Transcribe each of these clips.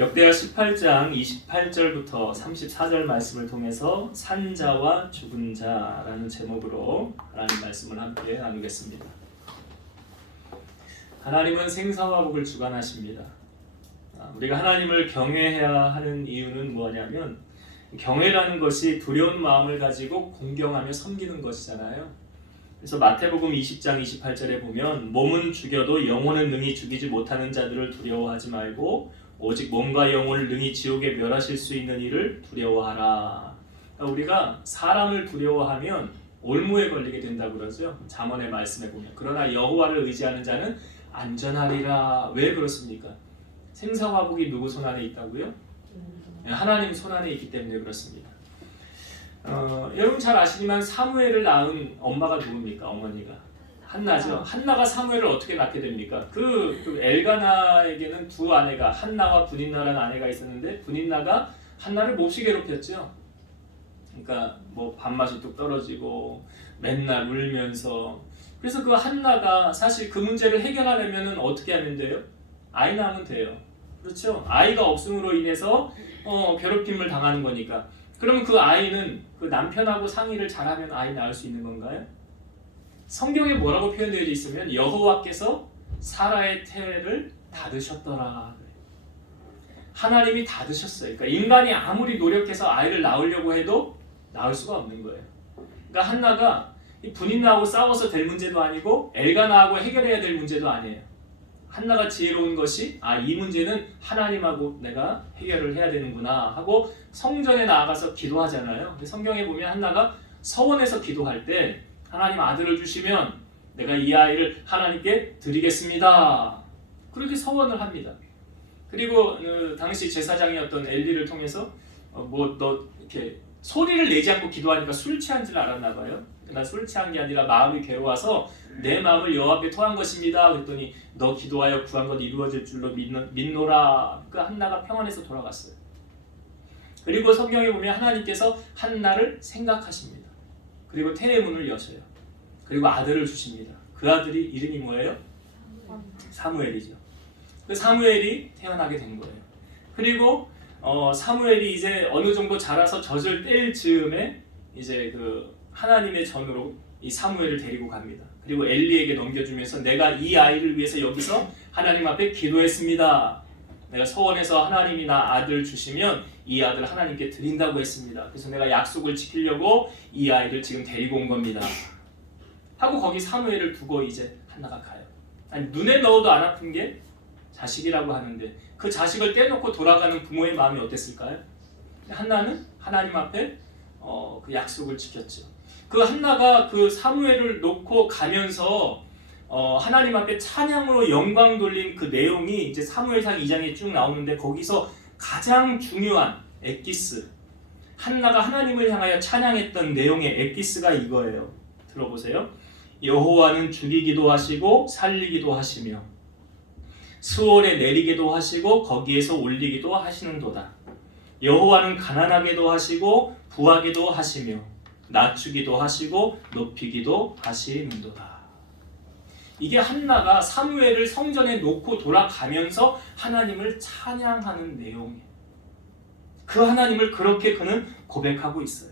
역대하 18장 28절부터 34절 말씀을 통해서 산자와 죽은 자라는 제목으로 하나님 말씀을 함께 나누겠습니다. 하나님은 생사와 복을 주관하십니다. 우리가 하나님을 경외해야 하는 이유는 뭐냐면 경외라는 것이 두려운 마음을 가지고 공경하며 섬기는 것이잖아요. 그래서 마태복음 20장 28절에 보면 몸은 죽여도 영혼은 능히 죽이지 못하는 자들을 두려워하지 말고 오직 몸과 영혼을 능히 지옥에 멸하실 수 있는 이를 두려워하라. 그러니까 우리가 사람을 두려워하면 올무에 걸리게 된다고 그러죠. 잠언의 말씀에 보면. 그러나 여호와를 의지하는 자는 안전하리라. 왜 그렇습니까? 생사와 복이 누구 손 안에 있다고요? 하나님 손 안에 있기 때문에 그렇습니다. 여러분 잘 아시지만 사무엘을 낳은 엄마가 누굽니까? 어머니가 한나죠. 한나가 사무엘을 어떻게 낳게 됩니까? 그 엘가나에게는 두 아내가 한나와 분인나라는 아내가 있었는데 분인나가 한나를 몹시 괴롭혔죠. 그러니까 뭐 밥맛이 뚝 떨어지고 맨날 울면서. 그래서 그 한나가 사실 그 문제를 해결하려면 어떻게 하면 돼요? 아이 낳으면 돼요. 그렇죠? 아이가 없음으로 인해서 괴롭힘을 당하는 거니까. 그러면 그 아이는 그 남편하고 상의를 잘하면 아이 낳을 수 있는 건가요? 성경에 뭐라고 표현되어 있으면 여호와께서 사라의 태를 닫으셨더라. 하나님이 닫으셨어요. 그러니까 인간이 아무리 노력해서 아이를 낳으려고 해도 낳을 수가 없는 거예요. 그러니까 한나가 분인나하고 싸워서 될 문제도 아니고 엘가나하고 해결해야 될 문제도 아니에요. 한나가 지혜로운 것이 이 문제는 하나님하고 내가 해결을 해야 되는구나 하고 성전에 나아가서 기도하잖아요. 성경에 보면 한나가 서원에서 기도할 때 하나님 아들을 주시면 내가 이 아이를 하나님께 드리겠습니다. 그렇게 서원을 합니다. 그리고 당시 제사장이었던 엘리를 통해서 너 이렇게 소리를 내지 않고 기도하니까 술 취한 줄 알았나 봐요. 난 술 취한 게 아니라 마음이 괴로워서 내 마음을 여호와 앞에 토한 것입니다. 그랬더니 너 기도하여 구한 것 이루어질 줄로 믿노라. 그 한나가 평안해서 돌아갔어요. 그리고 성경에 보면 하나님께서 한나를 생각하십니다. 그리고 태의 문을 여셔요. 그리고 아들을 주십니다. 그 아들이 이름이 뭐예요? 사무엘이죠. 그 사무엘이 태어나게 된 거예요. 그리고 사무엘이 이제 어느 정도 자라서 젖을 뗄 즈음에 이제 그 하나님의 전으로 이 사무엘을 데리고 갑니다. 그리고 엘리에게 넘겨주면서 내가 이 아이를 위해서 여기서 하나님 앞에 기도했습니다. 내가 서원에서 하나님이 나 아들 주시면 이 아들 하나님께 드린다고 했습니다. 그래서 내가 약속을 지키려고 이 아이를 지금 데리고 온 겁니다. 하고 거기 사무엘을 두고 이제 한나가 가요. 아니, 눈에 넣어도 안 아픈 게 자식이라고 하는데 그 자식을 떼놓고 돌아가는 부모의 마음이 어땠을까요? 한나는 하나님 앞에 그 약속을 지켰죠. 그 한나가 그 사무엘을 놓고 가면서 하나님 앞에 찬양으로 영광 돌린 그 내용이 이제 사무엘상 2장에 쭉 나오는데 거기서 가장 중요한 엑기스, 한나가 하나님을 향하여 찬양했던 내용의 엑기스가 이거예요. 들어보세요. 여호와는 죽이기도 하시고 살리기도 하시며 수월에 내리기도 하시고 거기에서 올리기도 하시는도다. 여호와는 가난하게도 하시고 부하게도 하시며 낮추기도 하시고 높이기도 하시는도다. 이게 한나가 사무엘을 성전에 놓고 돌아가면서 하나님을 찬양하는 내용이에요. 그 하나님을 그렇게 그는 고백하고 있어요.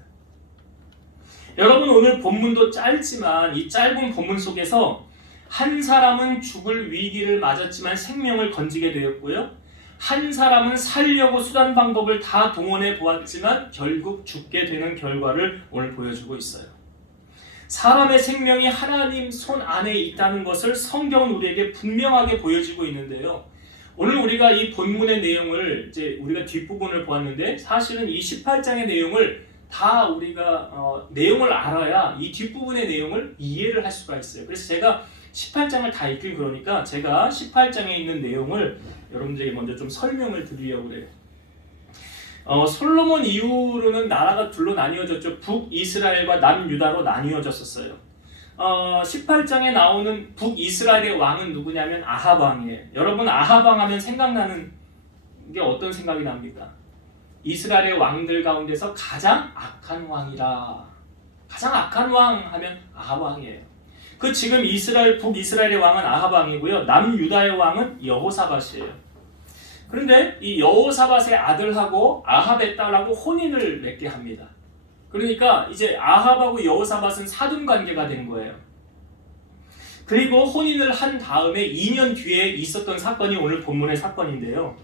여러분 오늘 본문도 짧지만 이 짧은 본문 속에서 한 사람은 죽을 위기를 맞았지만 생명을 건지게 되었고요. 한 사람은 살려고 수단 방법을 다 동원해 보았지만 결국 죽게 되는 결과를 오늘 보여주고 있어요. 사람의 생명이 하나님 손 안에 있다는 것을 성경은 우리에게 분명하게 보여주고 있는데요. 오늘 우리가 이 본문의 내용을 이제 우리가 뒷부분을 보았는데 사실은 이 18장의 내용을 다 우리가 내용을 알아야 이 뒷부분의 내용을 이해를 할 수가 있어요. 그래서 제가 18장을 다 읽긴 그러니까 제가 18장에 있는 내용을 여러분들에게 먼저 좀 설명을 드리려고 그래요. 솔로몬 이후로는 나라가 둘로 나뉘어졌죠. 북이스라엘과 남유다로 나뉘어졌었어요. 18장에 나오는 북이스라엘의 왕은 누구냐면 아합 왕이에요. 여러분 아합 왕 하면 생각나는 게 어떤 생각이 납니까? 이스라엘의 왕들 가운데서 가장 악한 왕이라. 가장 악한 왕 하면 아합 왕이에요. 그 지금 북이스라엘의 왕은 아합 왕이고요. 남유다의 왕은 여호사밧이에요. 그런데 이 여호사밧의 아들하고 아합의 딸하고 혼인을 맺게 합니다. 그러니까 이제 아합하고 여호사밧은 사돈 관계가 된 거예요. 그리고 혼인을 한 다음에 2년 뒤에 있었던 사건이 오늘 본문의 사건인데요.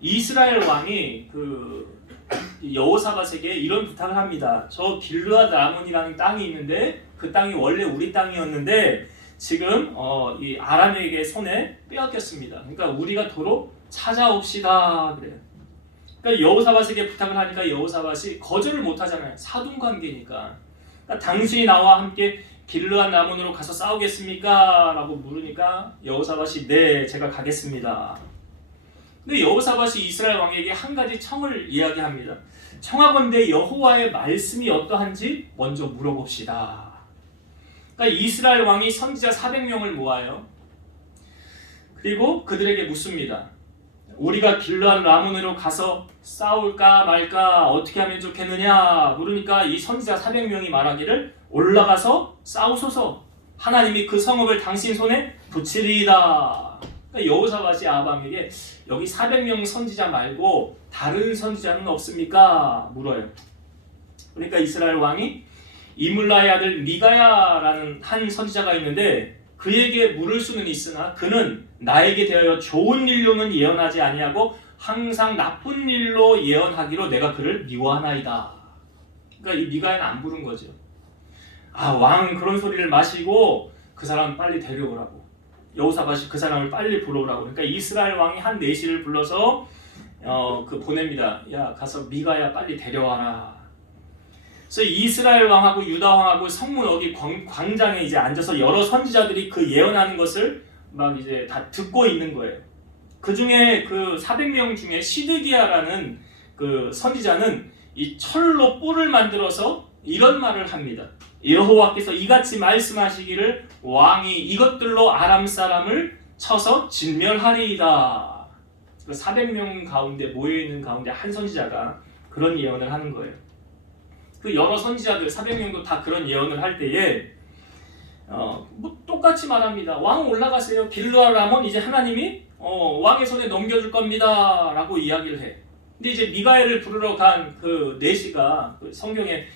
이스라엘 왕이 그 여호사밧에게 이런 부탁을 합니다. 저 길르앗 라몬이라는 땅이 있는데 그 땅이 원래 우리 땅이었는데 지금 이 아람에게 손에 빼앗겼습니다. 그러니까 우리가 도로 찾아옵시다 그래요. 그러니까 여호사밧에게 부탁을 하니까 여호사밧이 거절을 못하잖아요. 사돈 관계니까. 그러니까 당신이 나와 함께 길르앗 라몬으로 가서 싸우겠습니까? 라고 물으니까 여호사밧이 네, 제가 가겠습니다. 근데 여호사밧이 이스라엘 왕에게 한 가지 청을 이야기합니다. 청하건대 여호와의 말씀이 어떠한지 먼저 물어봅시다. 그러니까 이스라엘 왕이 선지자 400명을 모아요. 그리고 그들에게 묻습니다. 우리가 길르앗 라몬으로 가서 싸울까 말까 어떻게 하면 좋겠느냐 물으니까 이 선지자 400명이 말하기를 올라가서 싸우소서. 하나님이 그 성읍을 당신 손에 붙이리이다. 그러니까 여호사밧이 아합에게 여기 400명 선지자 말고 다른 선지자는 없습니까? 물어요. 그러니까 이스라엘 왕이 이물라의 아들 미가야라는 한 선지자가 있는데 그에게 물을 수는 있으나 그는 나에게 대하여 좋은 일로는 예언하지 아니하고 항상 나쁜 일로 예언하기로 내가 그를 미워하나이다. 그러니까 이 미가야는 안 부른 거죠. 아, 왕은 그런 소리를 마시고 그 사람 빨리 데려오라고. 여호사밧이 그 사람을 빨리 불러오라고. 그러니까 이스라엘 왕이 한 내시를 불러서 보냅니다. 야, 가서 미가야 빨리 데려와라. 그래서 이스라엘 왕하고 유다 왕하고 성문 어디 광장에 이제 앉아서 여러 선지자들이 그 예언하는 것을 막 이제 다 듣고 있는 거예요. 그 중에 그 400명 중에 시드기야라는 그 선지자는 이 철로 뿔을 만들어서 이런 말을 합니다. 여호와께서 이같이 말씀하시기를 왕이 이것들로 아람 사람을 쳐서 진멸하리이다. 그 400명 가운데 모여있는 가운데 한 선지자가 그런 예언을 하는 거예요. 그 여러 선지자들 400명도 다 그런 예언을 할 때에 뭐 똑같이 말합니다. 왕 올라가세요. 길르앗 라몬 이제 하나님이 왕의 손에 넘겨줄 겁니다. 라고 이야기를 해. 근데 이제 미가야를 부르러 간 그 내시가 성경에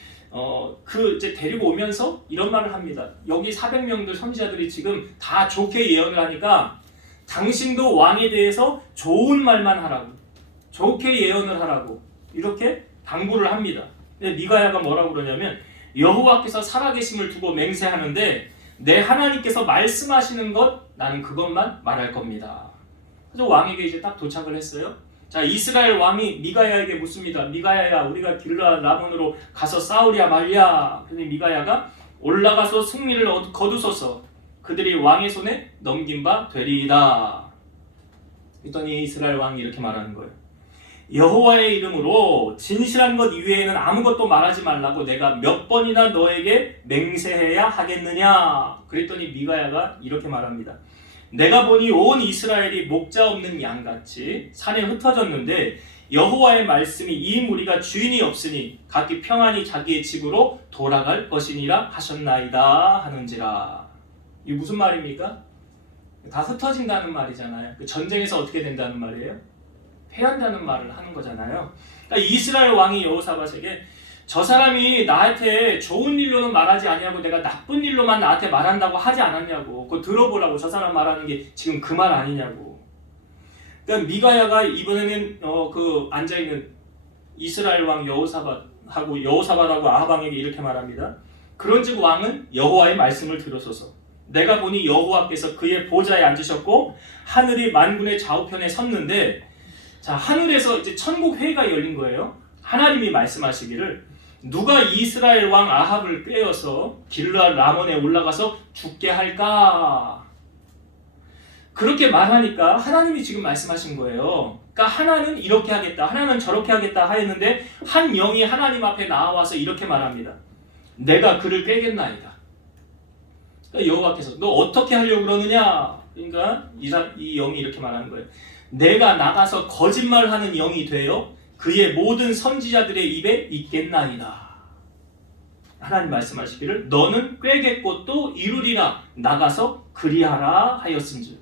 그 이제 데리고 오면서 이런 말을 합니다. 여기 400명들 선지자들이 지금 다 좋게 예언을 하니까 당신도 왕에 대해서 좋은 말만 하라고, 좋게 예언을 하라고 이렇게 당부를 합니다. 근데 미가야가 뭐라고 그러냐면 여호와께서 살아계심을 두고 맹세하는데 내 하나님께서 말씀하시는 것 나는 그것만 말할 겁니다. 그래서 왕에게 이제 딱 도착을 했어요. 자, 이스라엘 왕이 미가야에게 묻습니다. 미가야야, 우리가 길르앗 라몬으로 가서 싸우랴 말랴. 그런데 미가야가 올라가서 승리를 거두소서. 그들이 왕의 손에 넘긴 바 되리이다. 그랬더니 이스라엘 왕이 이렇게 말하는 거예요. 여호와의 이름으로 진실한 것 이외에는 아무것도 말하지 말라고 내가 몇 번이나 너에게 맹세해야 하겠느냐. 그랬더니 미가야가 이렇게 말합니다. 내가 보니 온 이스라엘이 목자 없는 양같이 산에 흩어졌는데 여호와의 말씀이 이 무리가 주인이 없으니 각기 평안히 자기의 집으로 돌아갈 것이니라 하셨나이다 하는지라. 이게 무슨 말입니까? 다 흩어진다는 말이잖아요. 그 전쟁에서 어떻게 된다는 말이에요? 패한다는 말을 하는 거잖아요. 그러니까 이스라엘 왕이 여호사밧에게 저 사람이 나한테 좋은 일로는 말하지 아니하고 내가 나쁜 일로만 나한테 말한다고 하지 않았냐고. 그거 들어보라고. 저 사람 말하는 게 지금 그 말 아니냐고. 그러니까 미가야가 이번에는 그 앉아있는 이스라엘 왕 여호사밧하고 아합왕에게 이렇게 말합니다. 그런즉 왕은 여호와의 말씀을 들으소서. 내가 보니 여호와께서 그의 보좌에 앉으셨고 하늘이 만군의 좌우편에 섰는데, 자, 하늘에서 이제 천국 회의가 열린 거예요. 하나님이 말씀하시기를 누가 이스라엘 왕 아합을 꿰어서 길르앗 라몬에 올라가서 죽게 할까? 그렇게 말하니까 하나님이 지금 말씀하신 거예요. 그러니까 하나는 이렇게 하겠다, 하나는 저렇게 하겠다 하였는데 한 영이 하나님 앞에 나와서 이렇게 말합니다. 내가 그를 꿰겠나이다. 그러니까 여호와께서 너 어떻게 하려고 그러느냐? 그러니까 이 영이 이렇게 말하는 거예요. 내가 나가서 거짓말하는 영이 되어 그의 모든 선지자들의 입에 있겠나이다. 하나님 말씀하시기를 너는 꿰겠고 또 이루리라 나가서 그리하라 하였은즉.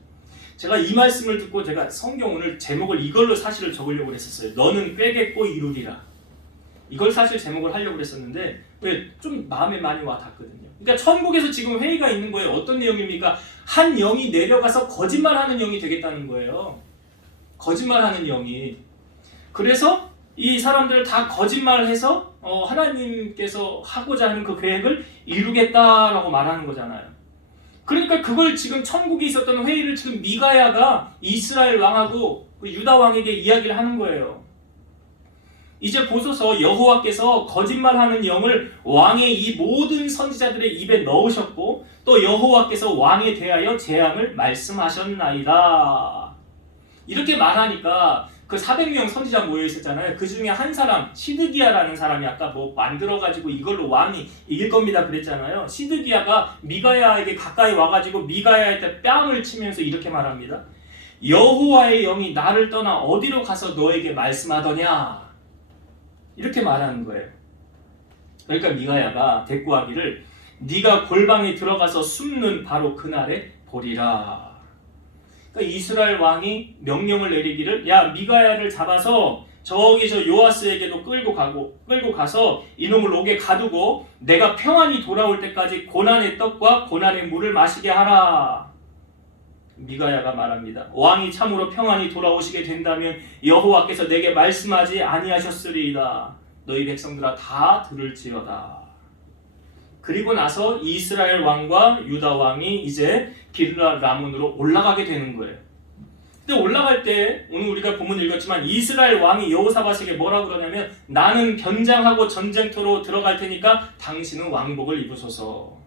제가 이 말씀을 듣고 제가 성경 오늘 제목을 이걸로 사실을 적으려고 했었어요. 너는 꾀겠고 이루리라. 이걸 사실 제목을 하려고 했었는데 왜 좀 마음에 많이 와 닿거든요. 그러니까 천국에서 지금 회의가 있는 거예요. 어떤 내용입니까? 한 영이 내려가서 거짓말하는 영이 되겠다는 거예요. 거짓말하는 영이. 그래서 이 사람들을 다 거짓말을 해서 하나님께서 하고자 하는 그 계획을 이루겠다라고 말하는 거잖아요. 그러니까 그걸 지금 천국에 있었던 회의를 지금 미가야가 이스라엘 왕하고 유다 왕에게 이야기를 하는 거예요. 이제 보소서 여호와께서 거짓말하는 영을 왕의 이 모든 선지자들의 입에 넣으셨고 또 여호와께서 왕에 대하여 재앙을 말씀하셨나이다. 이렇게 말하니까 그 400명 선지자 모여 있었잖아요. 그 중에 한 사람 시드기야라는 사람이 아까 뭐 만들어가지고 이걸로 왕이 이길 겁니다 그랬잖아요. 시드기야가 미가야에게 가까이 와가지고 미가야한테 뺨을 치면서 이렇게 말합니다. 여호와의 영이 나를 떠나 어디로 가서 너에게 말씀하더냐. 이렇게 말하는 거예요. 그러니까 미가야가 대꾸하기를 네가 골방에 들어가서 숨는 바로 그날에 보리라. 그러니까 이스라엘 왕이 명령을 내리기를 야 미가야를 잡아서 저기 저 요아스에게도 끌고 가서 이놈을 옥에 가두고 내가 평안히 돌아올 때까지 고난의 떡과 고난의 물을 마시게 하라. 미가야가 말합니다. 왕이 참으로 평안히 돌아오시게 된다면 여호와께서 내게 말씀하지 아니하셨으리이다. 너희 백성들아 다 들을지어다. 그리고 나서 이스라엘 왕과 유다 왕이 이제 길르앗 라몬으로 올라가게 되는 거예요. 근데 올라갈 때 오늘 우리가 본문 읽었지만 이스라엘 왕이 여호사밧에게 뭐라고 그러냐면 나는 변장하고 전쟁터로 들어갈 테니까 당신은 왕복을 입으소서.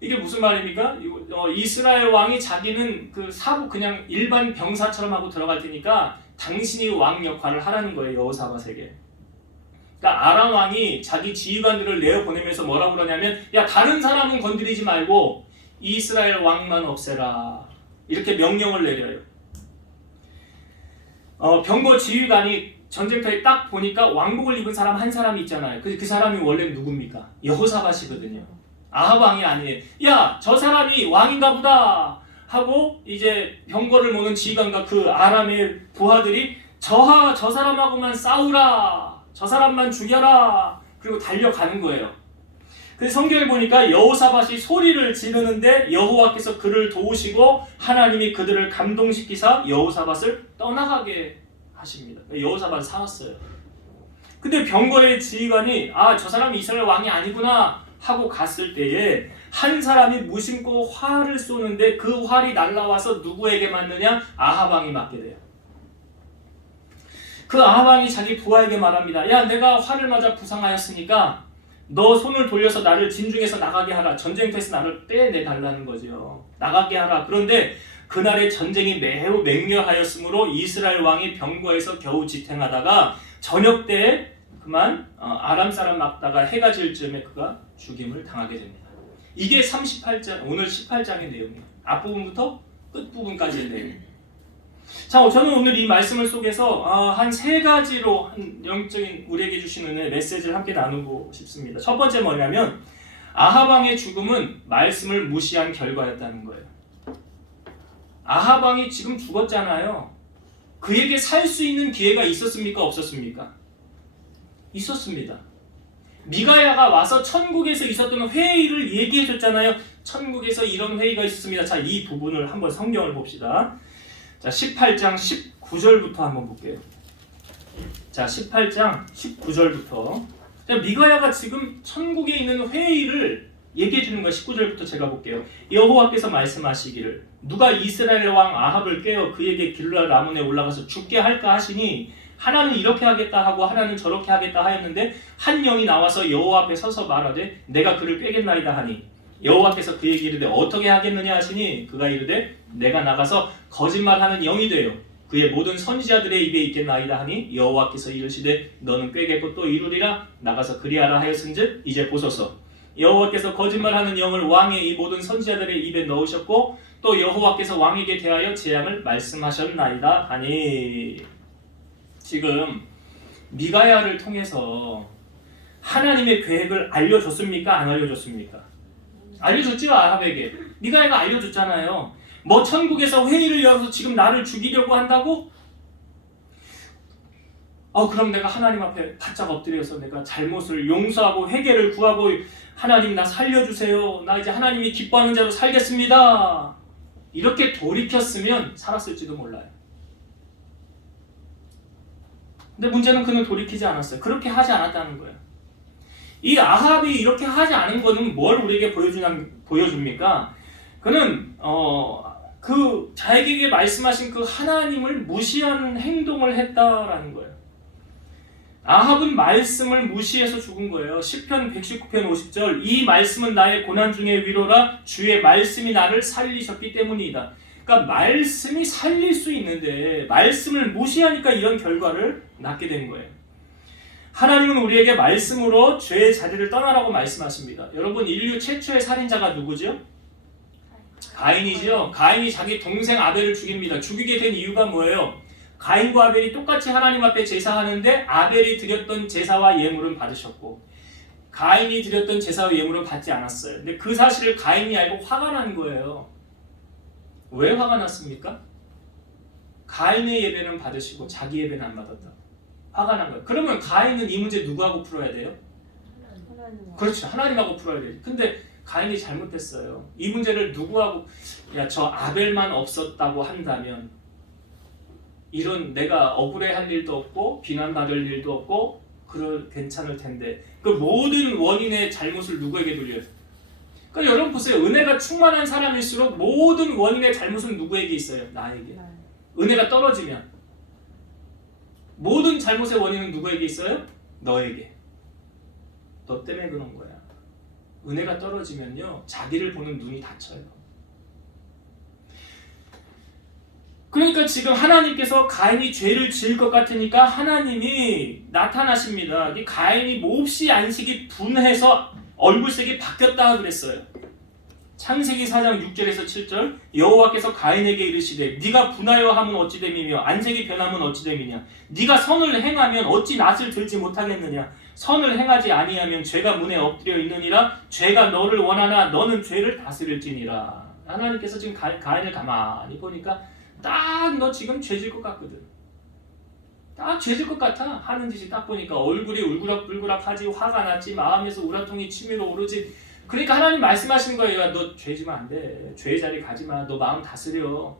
이게 무슨 말입니까? 이스라엘 왕이 자기는 그 사부 그냥 일반 병사처럼 하고 들어갈 테니까 당신이 왕 역할을 하라는 거예요. 여호사밧에게. 그러니까 아람 왕이 자기 지휘관들을 내어 보내면서 뭐라고 그러냐면 야 다른 사람은 건드리지 말고 이스라엘 왕만 없애라. 이렇게 명령을 내려요. 병거 지휘관이 전쟁터에 딱 보니까 왕복을 입은 사람 한 사람이 있잖아요. 그 사람이 원래 누굽니까? 여호사밧이거든요. 아합 왕이 아니에요. 야, 저 사람이 왕인가 보다 하고 이제 병거를 모는 지휘관과 그 아람의 부하들이 저 사람하고만 싸우라. 저 사람만 죽여라. 그리고 달려가는 거예요. 그래서 성경에 보니까 여호사밧이 소리를 지르는데 여호와께서 그를 도우시고 하나님이 그들을 감동시키사 여호사밧을 떠나가게 하십니다. 여호사밧은 살았어요. 근데 병거의 지휘관이 저 사람이 이스라엘 왕이 아니구나 하고 갔을 때에 한 사람이 무심코 활을 쏘는데 그 활이 날아와서 누구에게 맞느냐? 아합 왕이 맞게 돼요. 그 아합 왕이 자기 부하에게 말합니다. 야, 내가 활을 맞아 부상하였으니까 너 손을 돌려서 나를 진중에서 나가게 하라. 전쟁터에서 나를 빼내달라는 거죠. 나가게 하라. 그런데 그날의 전쟁이 매우 맹렬하였으므로 이스라엘 왕이 병거에서 겨우 지탱하다가 저녁 때에 그만 아람 사람 막다가 해가 질 즈음에 그가 죽임을 당하게 됩니다. 이게 38장 오늘 18장의 내용이에요. 앞부분부터 끝부분까지의 내용. 자, 저는 오늘 이 말씀을 속에서 한 세 가지로 한 영적인 우리에게 주신 은혜 메시지를 함께 나누고 싶습니다. 첫 번째 뭐냐면 아합 왕의 죽음은 말씀을 무시한 결과였다는 거예요. 아합 왕이 지금 죽었잖아요. 그에게 살 수 있는 기회가 있었습니까? 없었습니까? 있었습니다. 미가야가 와서 천국에서 있었던 회의를 얘기해 줬잖아요. 천국에서 이런 회의가 있었습니다. 자, 이 부분을 한번 성경을 봅시다. 자, 18장 19절부터 한번 볼게요. 자, 18장 19절부터. 자, 미가야가 지금 천국에 있는 회의를 얘기해 주는 거 19절부터 제가 볼게요. 여호와께서 말씀하시기를 누가 이스라엘 왕 아합을 깨어 그에게 길르앗 라몬에 올라가서 죽게 할까 하시니 하나는 이렇게 하겠다 하고 하나는 저렇게 하겠다 하였는데 한 영이 나와서 여호와 앞에 서서 말하되 내가 그를 꿰겠나이다 하니 여호와께서 그에게 이르되 어떻게 하겠느냐 하시니 그가 이르되 내가 나가서 거짓말하는 영이 되어 그의 모든 선지자들의 입에 있겠나이다 하니 여호와께서 이르시되 너는 꿰겠고 또 이루리라 나가서 그리하라 하였은즉 이제 보소서 여호와께서 거짓말하는 영을 왕의 이 모든 선지자들의 입에 넣으셨고 또 여호와께서 왕에게 대하여 재앙을 말씀하셨나이다 하니 지금 미가야를 통해서 하나님의 계획을 알려줬습니까? 안 알려줬습니까? 알려줬죠. 아합에게. 미가야가 알려줬잖아요. 뭐 천국에서 회의를 열어서 지금 나를 죽이려고 한다고? 그럼 내가 하나님 앞에 바짝 엎드려서 내가 잘못을 용서하고 회개를 구하고 하나님 나 살려주세요. 나 이제 하나님이 기뻐하는 자로 살겠습니다. 이렇게 돌이켰으면 살았을지도 몰라요. 근데 문제는 그는 돌이키지 않았어요. 그렇게 하지 않았다는 거예요. 이 아합이 이렇게 하지 않은 거는 뭘 우리에게 보여줍니까? 그는 자에게 말씀하신 그 하나님을 무시하는 행동을 했다라는 거예요. 아합은 말씀을 무시해서 죽은 거예요. 시편 119편 50절 이 말씀은 나의 고난 중의 위로라 주의 말씀이 나를 살리셨기 때문이다. 그러니까 말씀이 살릴 수 있는데 말씀을 무시하니까 이런 결과를 낳게 된 거예요. 하나님은 우리에게 말씀으로 죄의 자리를 떠나라고 말씀하십니다. 여러분 인류 최초의 살인자가 누구죠? 가인이죠. 가인이 자기 동생 아벨을 죽입니다. 죽이게 된 이유가 뭐예요? 가인과 아벨이 똑같이 하나님 앞에 제사하는데 아벨이 드렸던 제사와 예물은 받으셨고 가인이 드렸던 제사와 예물은 받지 않았어요. 근데 그 사실을 가인이 알고 화가 난 거예요. 왜 화가 났습니까? 가인의 예배는 받으시고 자기 예배는 안 받았다. 화가 난 거예요. 그러면 가인은 이 문제 누구하고 풀어야 돼요? 그렇죠. 하나님하고 풀어야 돼요. 근데 가인이 잘못됐어요. 이 문제를 누구하고 저 아벨만 없었다고 한다면 이런 내가 억울해할 일도 없고 비난받을 일도 없고 괜찮을 텐데 그 모든 원인의 잘못을 누구에게 돌려요? 그러니까 여러분 보세요. 은혜가 충만한 사람일수록 모든 원인의 잘못은 누구에게 있어요? 나에게. 은혜가 떨어지면 모든 잘못의 원인은 누구에게 있어요? 너에게. 너 때문에 그런 거야. 은혜가 떨어지면요 자기를 보는 눈이 닫혀요. 그러니까 지금 하나님께서 가인이 죄를 지을 것 같으니까 하나님이 나타나십니다. 가인이 몹시 안식이 분해서 얼굴색이 바뀌었다 그랬어요. 창세기 4장 6절에서 7절 여호와께서 가인에게 이르시되 네가 분하여 함은 어찌 됨이며 안색이 변함은 어찌 됨이냐 네가 선을 행하면 어찌 낯을 들지 못하겠느냐 선을 행하지 아니하면 죄가 문에 엎드려 있느니라 죄가 너를 원하나 너는 죄를 다스릴지니라. 하나님께서 지금 가인을 가만히 보니까 딱 너 지금 죄질 것 같거든. 딱 죄질 것 같아. 하는 짓이 딱 보니까 얼굴이 울그락불그락하지 화가 났지 마음에서 우라통이 치밀어 오르지. 그러니까 하나님 말씀하시는 거예요. 야, 너 죄지면 안 돼. 죄의 자리 가지 마. 너 마음 다스려.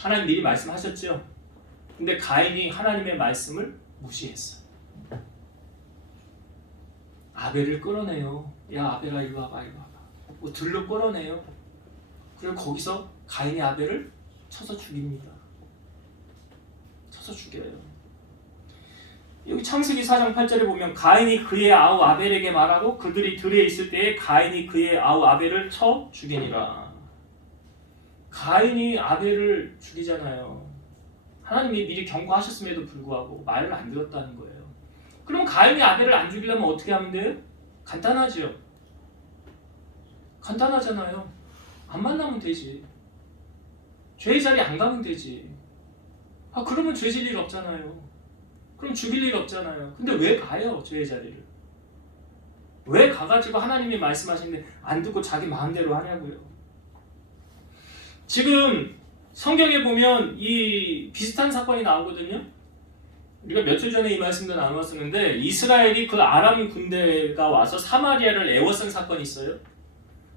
하나님 미리 말씀하셨죠. 근데 가인이 하나님의 말씀을 무시했어. 아벨을 끌어내요. 야 아벨아 이리 와봐 이리 와봐. 들로 끌어내요. 그리고 거기서 가인이 아벨을 쳐서 죽입니다. 쳐서 죽여요. 여기 창세기 4장 8절에 보면 가인이 그의 아우 아벨에게 말하고 그들이 들에 있을 때에 가인이 그의 아우 아벨을 쳐 죽이니라. 가인이 아벨을 죽이잖아요. 하나님이 미리 경고하셨음에도 불구하고 말을 안 들었다는 거예요. 그럼 가인이 아벨을 안 죽이려면 어떻게 하면 돼요? 간단하죠. 간단하잖아요. 안 만나면 되지. 죄의 자리 안 가면 되지. 그러면 죄질 일 없잖아요. 그럼 죽일 일 없잖아요. 근데 왜 가요? 죄의 자리를. 왜 가가지고 하나님이 말씀하시는데 안 듣고 자기 마음대로 하냐고요. 지금 성경에 보면 이 비슷한 사건이 나오거든요. 우리가 며칠 전에 이 말씀도 나누었었는데 이스라엘이 그 아람 군대가 와서 사마리아를 애워싼 사건이 있어요.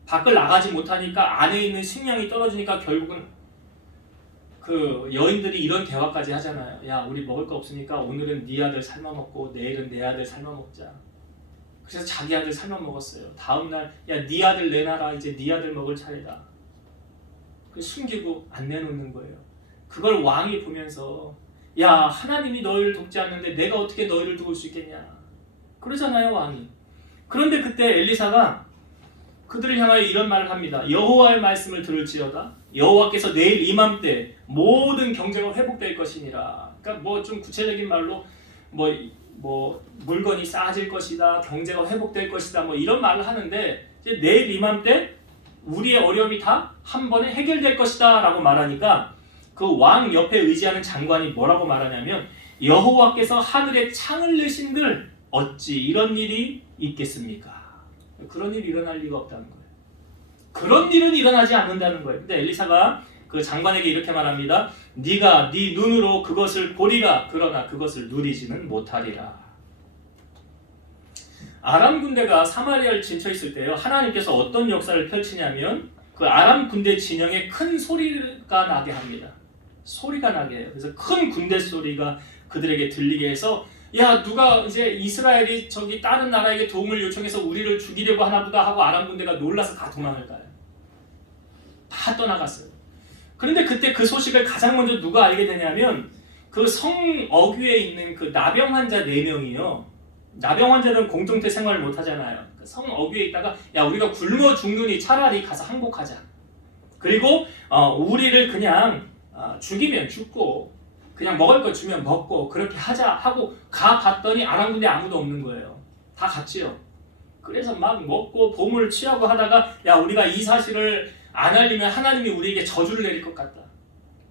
밖을 나가지 못하니까 안에 있는 식량이 떨어지니까 결국은 그 여인들이 이런 대화까지 하잖아요. 야 우리 먹을 거 없으니까 오늘은 네 아들 삶아 먹고 내일은 내 아들 삶아 먹자. 그래서 자기 아들 삶아 먹었어요. 다음날 야 네 아들 내놔라. 이제 네 아들 먹을 차례다. 숨기고 안 내놓는 거예요. 그걸 왕이 보면서 야 하나님이 너희를 돕지 않는데 내가 어떻게 너희를 도울 수 있겠냐 그러잖아요 왕이. 그런데 그때 엘리사가 그들을 향하여 이런 말을 합니다. 여호와의 말씀을 들을지어다 여호와께서 내일 이맘때 모든 경제가 회복될 것이니라. 그러니까 뭐 좀 구체적인 말로 뭐 물건이 싸질 것이다 경제가 회복될 것이다 뭐 이런 말을 하는데 이제 내일 이맘때 우리의 어려움이 다 한 번에 해결될 것이다 라고 말하니까 그 왕 옆에 의지하는 장관이 뭐라고 말하냐면 여호와께서 하늘에 창을 내신들 어찌 이런 일이 있겠습니까? 그런 일이 일어날 리가 없다는 거예요. 그런 일은 일어나지 않는다는 거예요. 근데 엘리사가 그 장관에게 이렇게 말합니다. 네가 네 눈으로 그것을 보리라. 그러나 그것을 누리지는 못하리라. 아람 군대가 사마리아를 진쳐 있을 때요. 하나님께서 어떤 역사를 펼치냐면 그 아람 군대 진영에 큰 소리가 나게 합니다. 소리가 나게 해요. 그래서 큰 군대 소리가 그들에게 들리게 해서 야 누가 이제 이스라엘이 저기 다른 나라에게 도움을 요청해서 우리를 죽이려고 하나보다 하고 아람 군대가 놀라서 다 도망을 가요. 다 떠나갔어요. 그런데 그때 그 소식을 가장 먼저 누가 알게 되냐면 그 성 어귀에 있는 그 나병 환자 4명이요. 나병 환자는 공동체 생활을 못 하잖아요. 성 어귀에 있다가 야 우리가 굶어 죽느니 차라리 가서 항복하자. 그리고 우리를 그냥 죽이면 죽고 그냥 먹을 거 주면 먹고 그렇게 하자 하고 가봤더니 아람 군대 아무도 없는 거예요. 다 갔지요. 그래서 막 먹고 보물을 취하고 하다가 야 우리가 이 사실을 안 알리면 하나님이 우리에게 저주를 내릴 것 같다.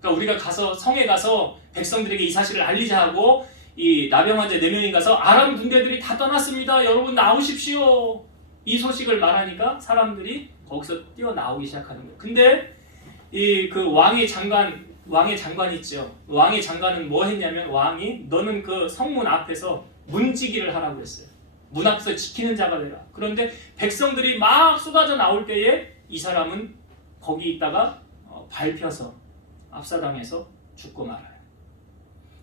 그러니까 우리가 가서 성에 가서 백성들에게 이 사실을 알리자 하고 이 나병 환자 4명이 가서 아람 군대들이 다 떠났습니다. 여러분 나오십시오. 이 소식을 말하니까 사람들이 거기서 뛰어나오기 시작하는 거예요. 근데 이 그 왕의 장관 있죠. 왕의 장관은 뭐 했냐면 왕이 너는 그 성문 앞에서 문지기를 하라고 했어요. 문 앞에서 지키는 자가 되라. 그런데 백성들이 막 쏟아져 나올 때에 이 사람은 거기 있다가 밟혀서 압사당해서 죽고 말아요.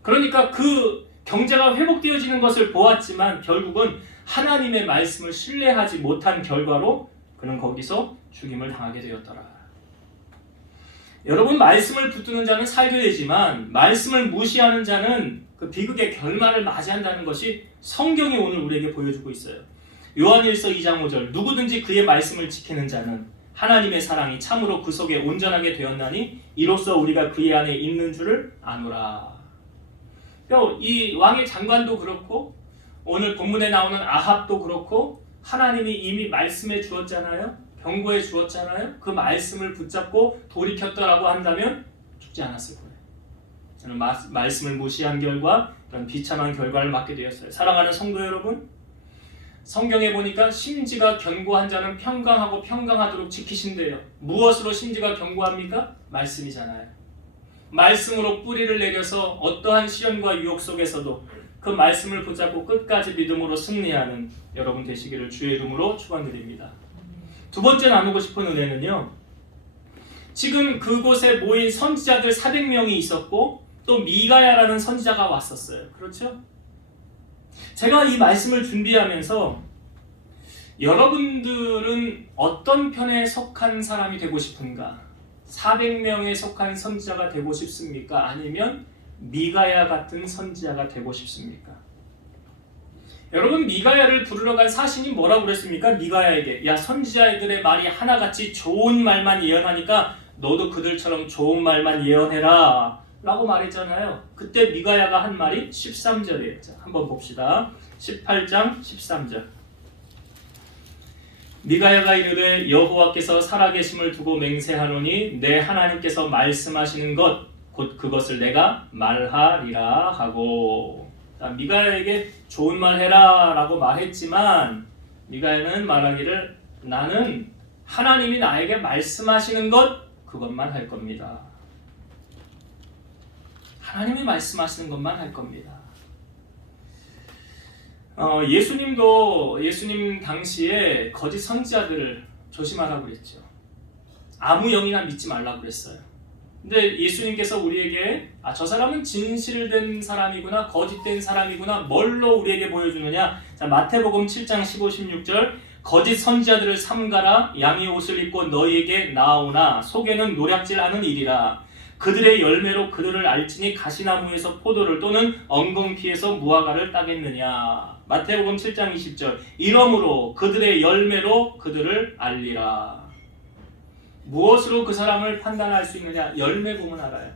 그러니까 그 경제가 회복되어지는 것을 보았지만 결국은 하나님의 말씀을 신뢰하지 못한 결과로 그는 거기서 죽임을 당하게 되었더라. 여러분 말씀을 붙드는 자는 살게 되지만 말씀을 무시하는 자는 그 비극의 결말을 맞이한다는 것이 성경이 오늘 우리에게 보여주고 있어요. 요한일서 2장 5절 누구든지 그의 말씀을 지키는 자는 하나님의 사랑이 참으로 그 속에 온전하게 되었나니 이로써 우리가 그의 안에 있는 줄을 아노라. 이 왕의 장관도 그렇고 오늘 본문에 나오는 아합도 그렇고 하나님이 이미 말씀해 주었잖아요. 경고해 주었잖아요. 그 말씀을 붙잡고 돌이켰더라고 한다면 죽지 않았을 거예요. 저는 말씀을 무시한 결과 그런 비참한 결과를 맞게 되었어요. 사랑하는 성도 여러분, 성경에 보니까 심지가 견고한 자는 평강하고 평강하도록 지키신대요. 무엇으로 심지가 견고합니까? 말씀이잖아요. 말씀으로 뿌리를 내려서 어떠한 시련과 유혹 속에서도 그 말씀을 붙잡고 끝까지 믿음으로 승리하는 여러분 되시기를 주의 이름으로 축원드립니다. 두 번째 나누고 싶은 은혜는요. 지금 그곳에 모인 선지자들 400명이 있었고 또 미가야라는 선지자가 왔었어요. 그렇죠? 제가 이 말씀을 준비하면서 여러분들은 어떤 편에 속한 사람이 되고 싶은가? 400명에 속한 선지자가 되고 싶습니까? 아니면 미가야 같은 선지자가 되고 싶습니까? 여러분 미가야를 부르러 간 사신이 뭐라고 그랬습니까? 미가야에게 야 선지자들의 말이 하나같이 좋은 말만 예언하니까 너도 그들처럼 좋은 말만 예언해라 라고 말했잖아요. 그때 미가야가 한 말이 13절이에요. 자, 한번 봅시다. 18장 13절 미가야가 이르되 여호와께서 살아계심을 두고 맹세하노니 내 하나님께서 말씀하시는 것 곧 그것을 내가 말하리라 하고 미가야에게 좋은 말 해라 라고 말했지만 미가야는 말하기를 나는 하나님이 나에게 말씀하시는 것 그것만 할 겁니다. 하나님이 말씀하시는 것만 할 겁니다. 예수님 당시에 거짓 선지자들을 조심하라고 그랬죠. 아무 영이나 믿지 말라고 그랬어요. 근데 예수님께서 우리에게 저 사람은 진실된 사람이구나 거짓된 사람이구나 뭘로 우리에게 보여주느냐. 자, 마태복음 7장 15, 16절 거짓 선지자들을 삼가라 양의 옷을 입고 너희에게 나아오나 속에는 노략질하는 일이라. 그들의 열매로 그들을 알지니 가시나무에서 포도를 또는 엉겅퀴에서 무화과를 따겠느냐. 마태복음 7장 20절 이러므로 그들의 열매로 그들을 알리라. 무엇으로 그 사람을 판단할 수 있느냐? 열매 보면 알아요.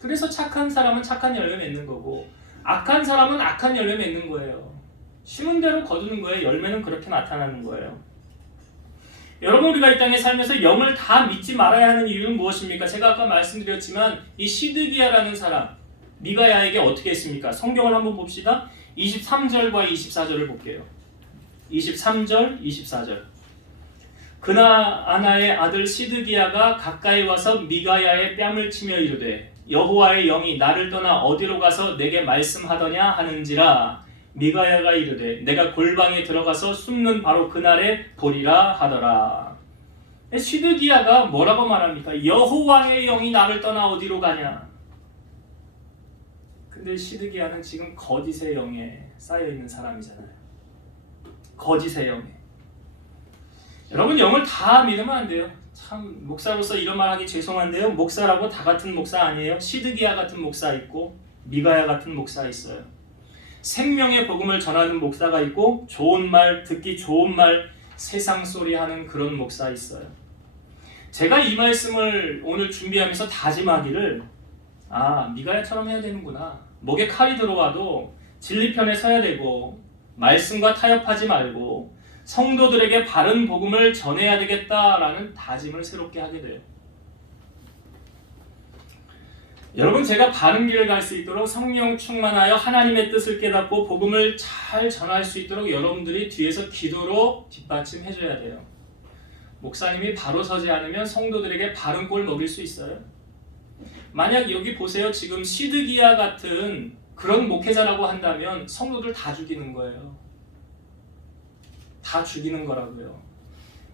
그래서 착한 사람은 착한 열매 맺는 거고 악한 사람은 악한 열매 맺는 거예요. 심은 대로 거두는 거예요. 열매는 그렇게 나타나는 거예요. 여러분 우리가 이 땅에 살면서 영을 다 믿지 말아야 하는 이유는 무엇입니까? 제가 아까 말씀드렸지만 이 시드기야라는 사람 미가야에게 어떻게 했습니까? 성경을 한번 봅시다. 23절과 24절을 볼게요. 23절, 24절 그나아나의 아들 시드기야가 가까이 와서 미가야의 뺨을 치며 이르되 여호와의 영이 나를 떠나 어디로 가서 내게 말씀하더냐 하는지라. 미가야가 이르되 내가 골방에 들어가서 숨는 바로 그날에 보리라 하더라. 시드기야가 뭐라고 말합니까? 여호와의 영이 나를 떠나 어디로 가냐. 근데 시드기야는 지금 거짓의 영에 쌓여있는 사람이잖아요. 거짓의 영에. 여러분, 영을 다 믿으면 안 돼요. 참 목사로서 이런 말 하기 죄송한데요. 목사라고 다 같은 목사 아니에요. 시드기야 같은 목사 있고 미가야 같은 목사 있어요. 생명의 복음을 전하는 목사가 있고 좋은 말, 듣기 좋은 말, 세상 소리 하는 그런 목사 있어요. 제가 이 말씀을 오늘 준비하면서 다짐하기를, 미가야처럼 해야 되는구나. 목에 칼이 들어와도 진리편에 서야 되고 말씀과 타협하지 말고 성도들에게 바른 복음을 전해야 되겠다라는 다짐을 새롭게 하게 돼요. 여러분, 제가 바른 길을 갈 수 있도록 성령 충만하여 하나님의 뜻을 깨닫고 복음을 잘 전할 수 있도록 여러분들이 뒤에서 기도로 뒷받침해 줘야 돼요. 목사님이 바로 서지 않으면 성도들에게 바른 꼴 먹일 수 있어요. 만약 여기 보세요. 지금 시드기야 같은 그런 목회자라고 한다면 성도들 다 죽이는 거예요. 다 죽이는 거라고요.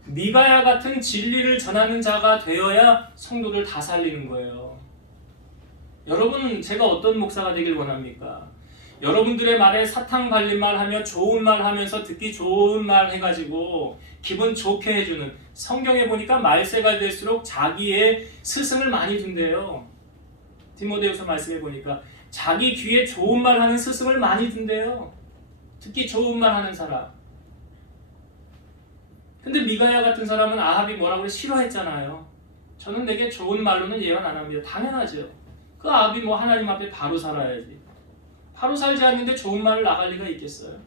미가야 같은 진리를 전하는 자가 되어야 성도들 다 살리는 거예요. 여러분, 제가 어떤 목사가 되길 원합니까? 여러분들의 말에 사탕 발린 말 하며 좋은 말 하면서 듣기 좋은 말 해가지고 기분 좋게 해주는, 성경에 보니까 말세가 될수록 자기의 스승을 많이 둔대요. 디모데후서 말씀해 보니까 자기 귀에 좋은 말 하는 스승을 많이 둔대요. 듣기 좋은 말 하는 사람. 근데 미가야 같은 사람은 아합이 뭐라고 싫어했잖아요. 저는 내게 좋은 말로는 예언 안 합니다. 당연하죠. 그 아합이 하나님 앞에 바로 살아야지. 바로 살지 않는데 좋은 말을 나갈 리가 있겠어요?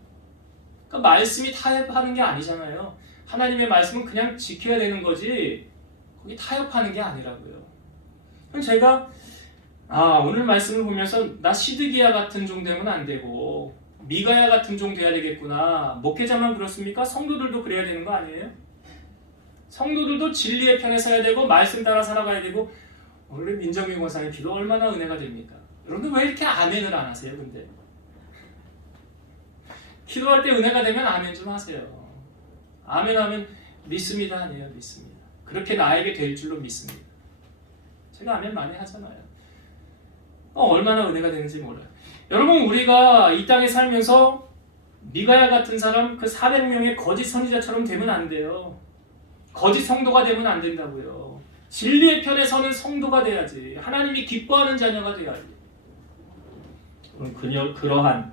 그러니까 말씀이 타협하는 게 아니잖아요. 하나님의 말씀은 그냥 지켜야 되는 거지 거기 타협하는 게 아니라고요. 그럼 제가 오늘 말씀을 보면서 나 시드기야 같은 종 되면 안 되고 미가야 같은 종 돼야 되겠구나. 목회자만 그렇습니까? 성도들도 그래야 되는 거 아니에요? 성도들도 진리의 편에 서야 되고 말씀 따라 살아가야 되고. 오늘 민정민 권사님 기도 얼마나 은혜가 됩니까? 여러분들 왜 이렇게 아멘을 안 하세요? 근데 기도할 때 은혜가 되면 아멘 좀 하세요. 아멘 하면 믿습니다 아니에요? 믿습니다. 그렇게 나에게 될 줄로 믿습니다. 제가 아멘 많이 하잖아요. 얼마나 은혜가 되는지 몰라요. 여러분, 우리가 이 땅에 살면서 미가야 같은 사람, 그 400명의 거짓 선지자처럼 되면 안 돼요. 거짓 성도가 되면 안 된다고요. 진리의 편에 서는 성도가 돼야지. 하나님이 기뻐하는 자녀가 돼야지. 그러한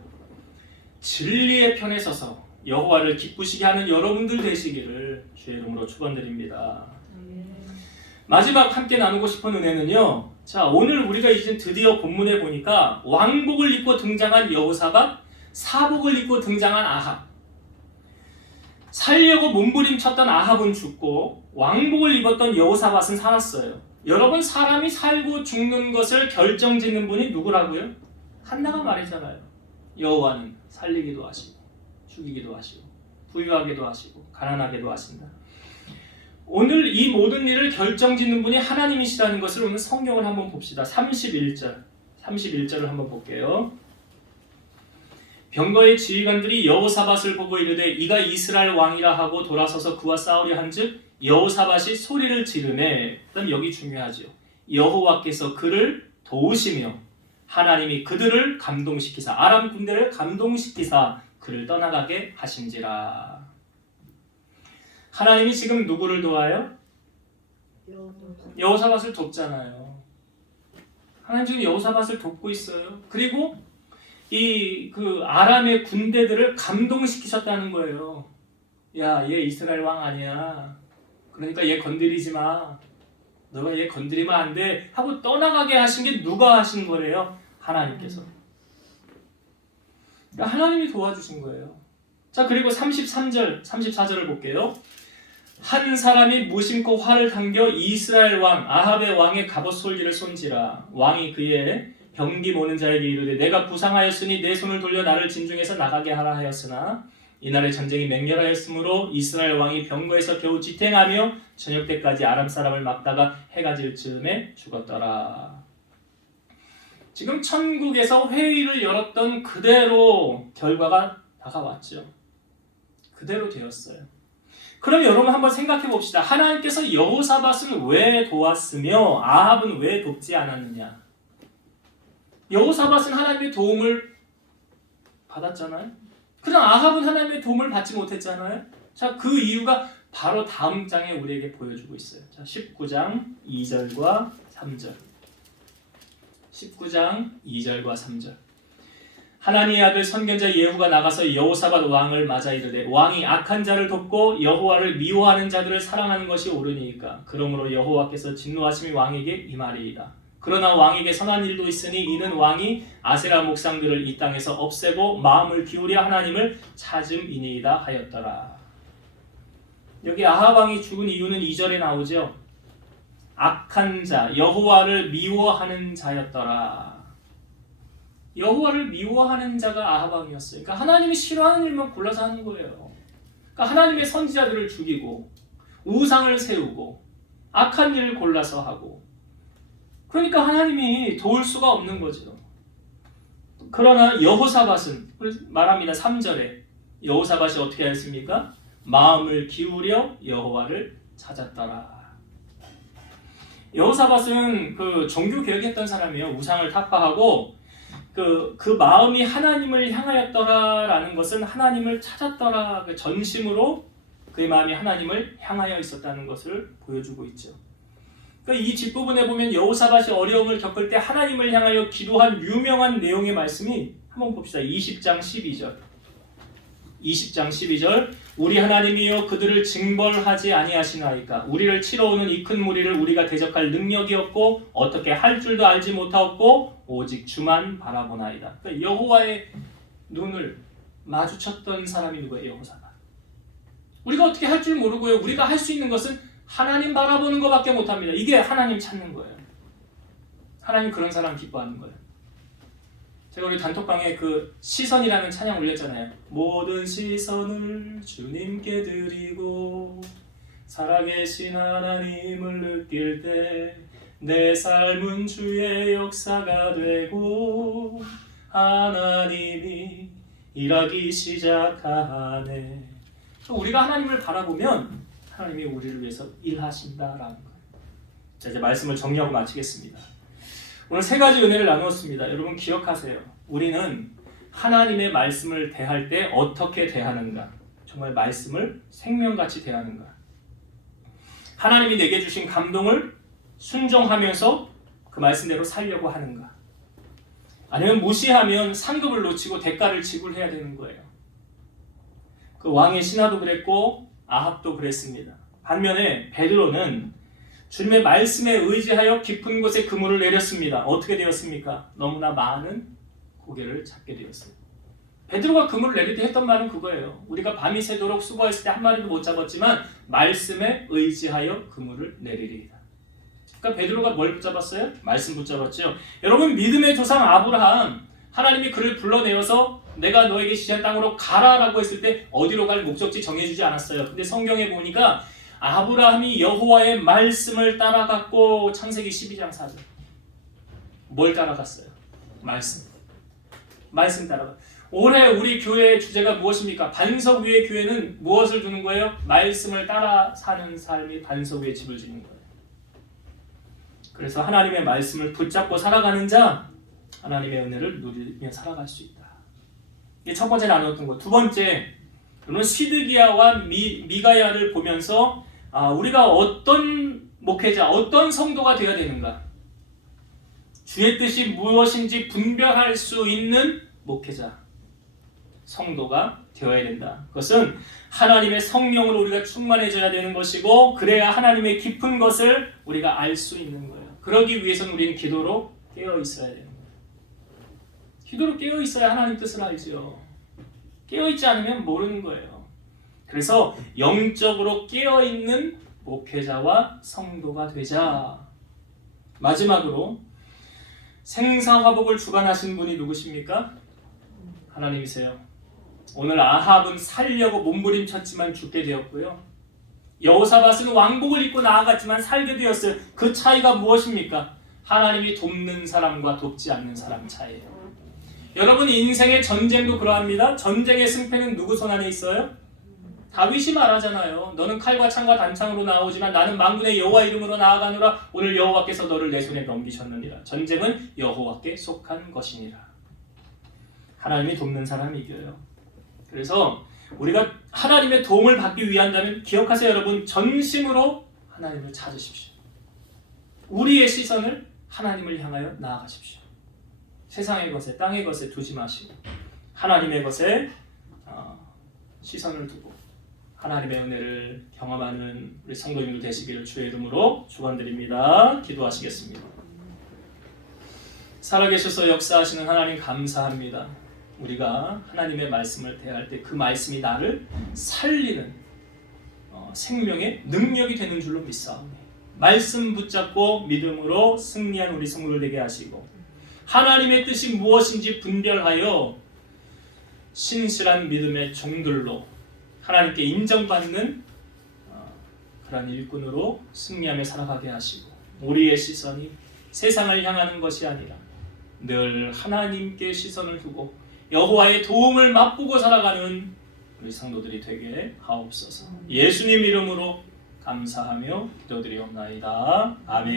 진리의 편에 서서 여호와를 기쁘시게 하는 여러분들 되시기를 주의 이름으로 축원드립니다. 마지막 함께 나누고 싶은 은혜는요. 자, 오늘 우리가 이제 드디어 본문에 보니까 왕복을 입고 등장한 여호사밧, 사복을 입고 등장한 아합. 살려고 몸부림쳤던 아합은 죽고 왕복을 입었던 여호사밧은 살았어요. 여러분, 사람이 살고 죽는 것을 결정짓는 분이 누구라고요? 한나가 말했잖아요. 여호와는 살리기도 하시고 죽이기도 하시고 부유하게도 하시고 가난하게도 하신다. 오늘 이 모든 일을 결정짓는 분이 하나님이시라는 것을 오늘 성경을 한번 봅시다. 31절을 한번 볼게요. 병거의 지휘관들이 여호사밧을 보고 이르되 이가 이스라엘 왕이라 하고 돌아서서 그와 싸우려 한즉 여호사밧이 소리를 지르매. 그다음 여기 중요하죠. 여호와께서 그를 도우시며 하나님이 그들을 감동시키사, 아람 군대를 감동시키사 그를 떠나가게 하신지라. 하나님이 지금 누구를 도와요? 여호사밧을 돕잖아요. 하나님 지금 여호사밧을 돕고 있어요. 그리고 그 아람의 군대들을 감동시키셨다는 거예요. 야, 얘 이스라엘 왕 아니야. 그러니까 얘 건드리지 마. 너가 얘 건드리면 안 돼. 하고 떠나가게 하신 게 누가 하신 거래요? 하나님께서. 그러니까 하나님이 도와주신 거예요. 자, 그리고 33절, 34절을 볼게요. 한 사람이 무심코 활을 당겨 이스라엘 왕 아합의 왕의 갑옷 솔기를 손지라. 왕이 그의 병기 모는 자에게 이르되 내가 부상하였으니 내 손을 돌려 나를 진중에서 나가게 하라 하였으나 이날의 전쟁이 맹렬하였으므로 이스라엘 왕이 병거에서 겨우 지탱하며 저녁 때까지 아람 사람을 막다가 해가 질 즈음에 죽었더라. 지금 천국에서 회의를 열었던 그대로 결과가 다가왔죠. 그대로 되었어요. 그럼 여러분 한번 생각해 봅시다. 하나님께서 여호사밧을 왜 도왔으며 아합은 왜 돕지 않았느냐? 여호사밧은 하나님의 도움을 받았잖아요. 그럼 아합은 하나님의 도움을 받지 못했잖아요. 자, 그 이유가 바로 다음 장에 우리에게 보여주고 있어요. 자, 19장 2절과 3절. 19장 2절과 3절. 하나님의 아들 선견자 예후가 나가서 여호사밧 왕을 맞아 이르되 왕이 악한 자를 돕고 여호와를 미워하는 자들을 사랑하는 것이 옳으니까 그러므로 여호와께서 진노하심이 왕에게 임하리이다. 그러나 왕에게 선한 일도 있으니 이는 왕이 아세라 목상들을 이 땅에서 없애고 마음을 기울여 하나님을 찾음이니이다 하였더라. 여기 아합 왕이 죽은 이유는 2절에 나오죠. 악한 자, 여호와를 미워하는 자였더라. 여호와를 미워하는 자가 아합 왕이었어요. 그러니까 하나님이 싫어하는 일만 골라서 하는 거예요. 그러니까 하나님의 선지자들을 죽이고 우상을 세우고 악한 일을 골라서 하고, 그러니까 하나님이 도울 수가 없는 거죠. 그러나 여호사밧은 말합니다. 3절에 여호사밧이 어떻게 했습니까? 마음을 기울여 여호와를 찾았더라. 여호사밧은 그 종교 개혁했던 사람이에요. 우상을 타파하고 그 마음이 하나님을 향하였더라라는 것은 하나님을 찾았더라, 그 전심으로 그의 마음이 하나님을 향하여 있었다는 것을 보여주고 있죠. 그러니까 이 뒷부분에 보면 여호사밧이 어려움을 겪을 때 하나님을 향하여 기도한 유명한 내용의 말씀이 한번 봅시다. 20장 12절. 20장 12절. 우리 하나님이여 그들을 징벌하지 아니하시나이까. 우리를 치러오는 이 큰 무리를 우리가 대적할 능력이 없고 어떻게 할 줄도 알지 못하였고 오직 주만 바라보나이다. 그러니까 여호와의 눈을 마주쳤던 사람이 누구예요? 여호사밧. 우리가 어떻게 할 줄 모르고요. 우리가 할 수 있는 것은 하나님 바라보는 것밖에 못합니다. 이게 하나님 찾는 거예요. 하나님 그런 사람 기뻐하는 거예요. 제가 우리 단톡방에 그 시선이라는 찬양 올렸잖아요. 모든 시선을 주님께 드리고 살아계신 하나님을 느낄 때 내 삶은 주의 역사가 되고 하나님이 일하기 시작하네. 우리가 하나님을 바라보면 하나님이 우리를 위해서 일하신다라는 거예요. 자, 이제 말씀을 정리하고 마치겠습니다. 오늘 세 가지 은혜를 나누었습니다. 여러분 기억하세요. 우리는 하나님의 말씀을 대할 때 어떻게 대하는가? 정말 말씀을 생명같이 대하는가? 하나님이 내게 주신 감동을 순종하면서 그 말씀대로 살려고 하는가? 아니면 무시하면 상급을 놓치고 대가를 지불해야 되는 거예요. 그 왕의 신하도 그랬고 아합도 그랬습니다. 반면에 베드로는 주님의 말씀에 의지하여 깊은 곳에 그물을 내렸습니다. 어떻게 되었습니까? 너무나 많은 고개를 잡게 되었어요. 베드로가 그물을 내릴 때 했던 말은 그거예요. 우리가 밤이 새도록 수고했을 때 한 마리도 못 잡았지만 말씀에 의지하여 그물을 내리리이다. 그러니까 베드로가 뭘 붙잡았어요? 말씀 붙잡았죠. 여러분 믿음의 조상 아브라함, 하나님이 그를 불러내어서 내가 너에게 지시한 땅으로 가라라고 했을 때 어디로 갈 목적지 정해주지 않았어요. 근데 성경에 보니까 아브라함이 여호와의 말씀을 따라갔고, 창세기 12장 4절. 뭘 따라갔어요? 말씀 따라가. 올해 우리 교회의 주제가 무엇입니까? 반석 위의 교회는 무엇을 두는 거예요? 말씀을 따라 사는 삶이 반석 위에 집을 짓는 거예요. 그래서 하나님의 말씀을 붙잡고 살아가는 자, 하나님의 은혜를 누리며 살아갈 수 있다. 이게 첫 번째 나누었던 것. 두 번째, 여러분 시드기야와 미가야를 보면서 우리가 어떤 목회자, 어떤 성도가 되어야 되는가? 주의 뜻이 무엇인지 분별할 수 있는 목회자, 성도가 되어야 된다. 그것은 하나님의 성령으로 우리가 충만해져야 되는 것이고, 그래야 하나님의 깊은 것을 우리가 알 수 있는 거예요. 그러기 위해서는 우리는 기도로 깨어 있어야 되는 거예요. 기도로 깨어 있어야 하나님 뜻을 알죠. 깨어 있지 않으면 모르는 거예요. 그래서 영적으로 깨어 있는 목회자와 성도가 되자. 마지막으로 생사화복을 주관하신 분이 누구십니까? 하나님이세요. 오늘 아합은 살려고 몸부림쳤지만 죽게 되었고요. 여호사밧은 왕복을 입고 나아갔지만 살게 되었어요. 그 차이가 무엇입니까? 하나님이 돕는 사람과 돕지 않는 사람 차이예요. 여러분, 인생의 전쟁도 그러합니다. 전쟁의 승패는 누구 손 안에 있어요? 다윗이 말하잖아요. 너는 칼과 창과 단창으로 나오지만 나는 만군의 여호와 이름으로 나아가노라. 오늘 여호와께서 너를 내 손에 넘기셨느니라. 전쟁은 여호와께 속한 것이니라. 하나님이 돕는 사람이 이겨요. 그래서 우리가 하나님의 도움을 받기 위한다면 기억하세요, 여러분. 전심으로 하나님을 찾으십시오. 우리의 시선을 하나님을 향하여 나아가십시오. 세상의 것에, 땅의 것에 두지 마시고 하나님의 것에 시선을 두고 하나님의 은혜를 경험하는 우리 성도님들 되시기를 주의 이름으로 축원드립니다. 기도하시겠습니다. 살아계셔서 역사하시는 하나님 감사합니다. 우리가 하나님의 말씀을 대할 때 그 말씀이 나를 살리는 생명의 능력이 되는 줄로 믿사오니 말씀 붙잡고 믿음으로 승리한 우리 성도들 되게 하시고 하나님의 뜻이 무엇인지 분별하여 신실한 믿음의 종들로 하나님께 인정받는 그런 일꾼으로 승리하며 살아가게 하시고 우리의 시선이 세상을 향하는 것이 아니라 늘 하나님께 시선을 두고 여호와의 도움을 맛보고 살아가는 우리 성도들이 되게 하옵소서. 예수님 이름으로 감사하며 기도드리옵나이다. 아멘.